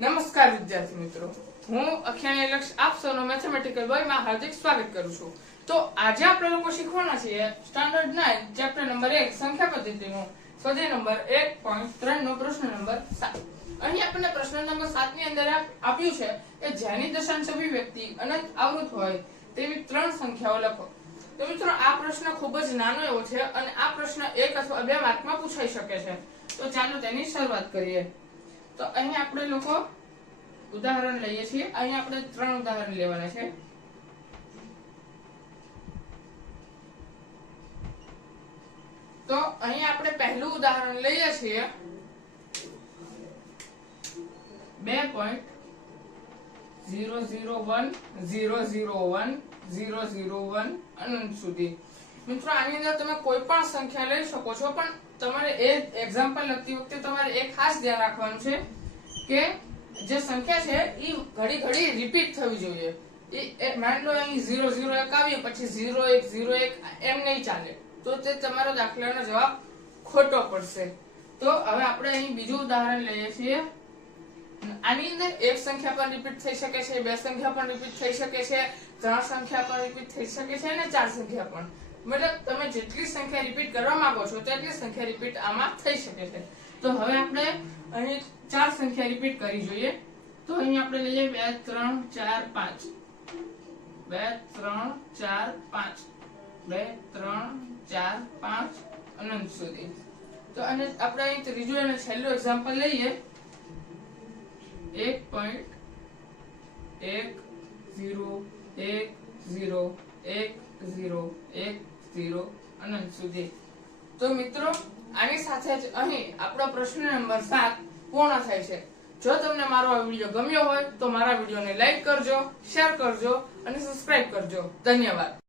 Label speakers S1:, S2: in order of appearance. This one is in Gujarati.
S1: નમસ્કાર વિદ્યાર્થી મિત્રો. હું અખ્યાની લક્ષ, આપ સૌનો મેથેમેટિકલ બોયમાં હાર્દિક સ્વાગત કરું છું. તો આજે આપણે લોકો શીખવાના છીએ સ્ટાન્ડર્ડ નાઇન ચેપ્ટર નંબર એક, સંખ્યા પદ્ધતિનો સ્વાધ્યાય નંબર 1.3 નો પ્રશ્ન નંબર સાત. અહીં આપણને પ્રશ્ન નંબર સાતની અંદર આપ્યું છે કે જેની દશાંશ અભિવ્યક્તિ અનંત આવૃત હોય તેવી ત્રણ સંખ્યાઓ લખો. તો મિત્રો, આ પ્રશ્ન ખૂબ જ નાનો એવો છે અને આ પ્રશ્ન એક અથવા બે માર્કમાં પૂછાઈ શકે છે. તો ચાલો તેની શરૂઆત કરીએ. તો અહીં આપણે લોકો ઉદાહરણ લઈએ છીએ. અહીં આપણે ત્રણ ઉદાહરણ લેવાના છે. તો અહીં આપણે પહેલું ઉદાહરણ લઈએ છીએ. બે point zero zero one zero zero one zero zero one અનંત સુધી. મિત્રો, આની અંદર તમે કોઈ પણ સંખ્યા લઈ શકો છો, પણ તમારે એ એક્ઝામ્પલ લખતી વખતે તમારે એ ખાસ ધ્યાન રાખવાનું છે કે જે સંખ્યા છે એ ઘડી ઘડી રિપીટ થવી જોઈએ. એ માની લો અહીં ઝીરો ઝીરો એક આવી પછી ઝીરો એક ઝીરો એક, એમ નહીં ચાલે. તો તે તમારો દાખલાનો જવાબ ખોટો પડશે. તો હવે આપણે અહીં બીજું ઉદાહરણ લઈએ છીએ. આની અંદર એક સંખ્યા પણ રિપીટ થઈ શકે છે, બે સંખ્યા પણ રિપીટ થઈ શકે છે, ત્રણ સંખ્યા પણ રિપીટ થઈ શકે છે, અને ચાર સંખ્યા પણ. મતલબ તમે જેટલી સંખ્યા રિપીટ કરવા માંગો છો, તેટલી સંખ્યા રિપીટ આમાં થઈ શકે છે. તો હવે આપણે અહીં ચાર સંખ્યા રિપીટ કરી જોઈએ. તો અહીં આપણે લઈએ બે, ત્રણ, ચાર, પાંચ. બે, ત્રણ, ચાર, પાંચ. બે, ત્રણ, ચાર, પાંચ અનંત સુધી. તો અને આપણે અહીં ત્રીજું અને છેલ્લું એક્ઝામ્પલ લઈએ. એક પોઈન્ટ એક ઝીરો એક ઝીરો એક ઝીરો એક ઝીરો સુધી તો મિત્રો, આની સાથે જ અહીં આપણો પ્રશ્ન નંબર સાત પૂર્ણ થાય છે. જો તમને મારો આ વીડિયો ગમ્યો હોય, તો મારા વિડીયોને લાઈક કરજો, શેર કરજો અને સબસ્ક્રાઇબ કરજો. ધન્યવાદ.